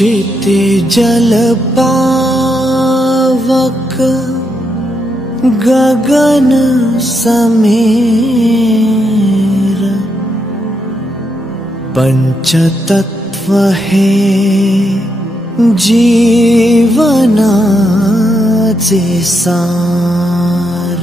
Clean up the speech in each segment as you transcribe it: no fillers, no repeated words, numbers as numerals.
क्षितिजल पावक गगन समीर पंचतत्व हे जीवनाचे सार।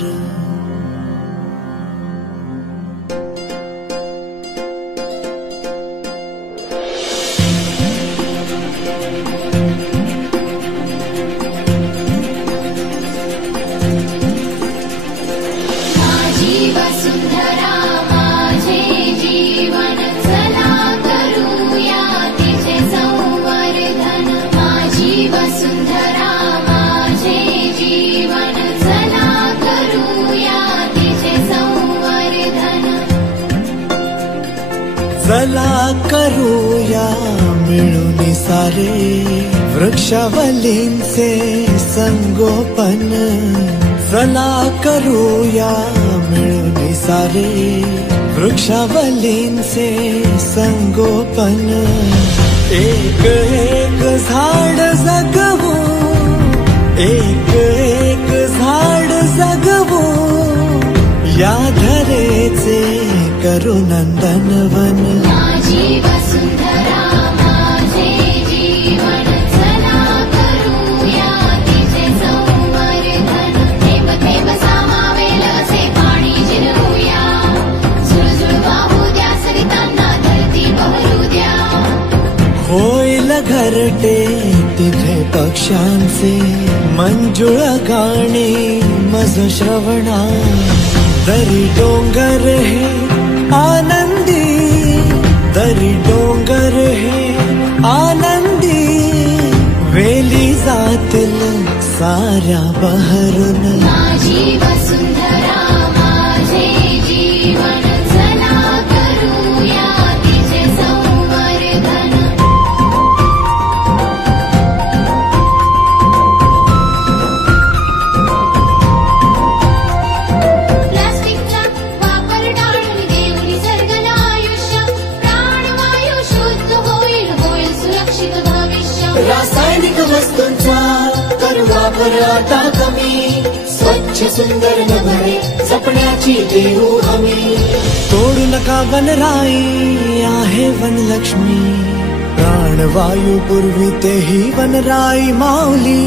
चला करूया मिळून सारे वृक्षावलींचे संगोपन। चला करूया मिळून सारे वृक्षावलींचे संगोपन। एक एक झाड जगवू, एक एक झाड जगवू, या धरेचे करू नंदनवन। माझी वसुंधरा माझे जीवन चला करूया तिचे संवर्धन। थेंब थेंब सामावेल असे पाणी जिरवूया, झुळझुळ वाहू द्या सरितांना धरती बहरू द्या। होईल घरटे तिथे पक्ष्यांचे मंजुळ गाणे मज श्रवणा। दरी डोंगर हे आनंदी, दरी डोंगर हे आनंदी, वेली जातील साऱ्या बहरून। माझी वसुंधरा माझे जीवन चला करूया तिचे संवर्धन। प्लास्टिकचा वापर टाळून देऊ निसर्गाला आयुष्य, प्राणवायू शुद्ध होईल, होईल सुरक्षित भविष्य। रासायनिक वस्तूंचा करू वापर आता कमी, स्वच्छ सुंदर नभरे जपण्याची देऊ हमी। तोडू नका वनराई आहे वनलक्ष्मी, प्राणवायू पुरविते ही वनराई माऊली।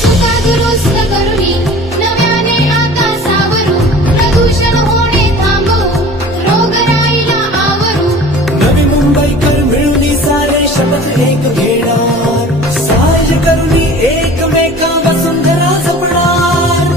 चुका दुरुस्त करूनी नव्याने आता सावरू, प्रदूषण होणे थांबवू, रोगराईला आवरू। नवी मुंबईकर मिळून सारे शपथ एक घेणार, साज करूनी एकमेका वसुंधरा जपणार।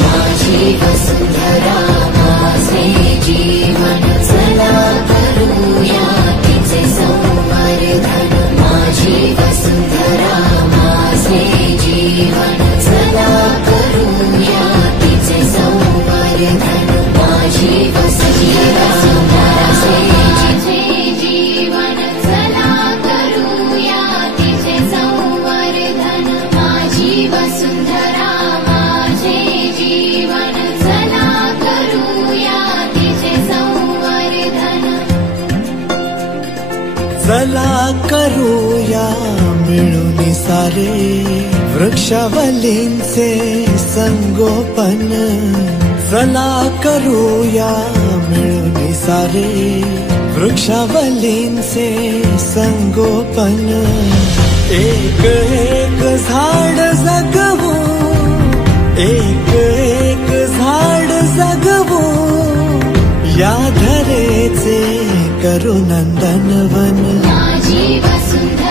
माझी वसुंधरा माझे जीवन चला करूया तिचे संवर्धन। माझी वसुंधरा माझे जीवन चला करूया तिचे संवर्धन। माझी वसुंधरा माझे जीवन चला करूया तिचे संवर्धन। माझी वसुंधरा माझे जीवन चला करूया तिचे संवर्धन। चला करूया मिळून सारे वृक्षावलींचे संगोपन। चला करूया मिळून सारे वृक्षावलींचे संगोपन। एक एक झाड जगवू, एक एक झाड जगवू, या धरेचे करू नंदनवन। माझी वसुंधरा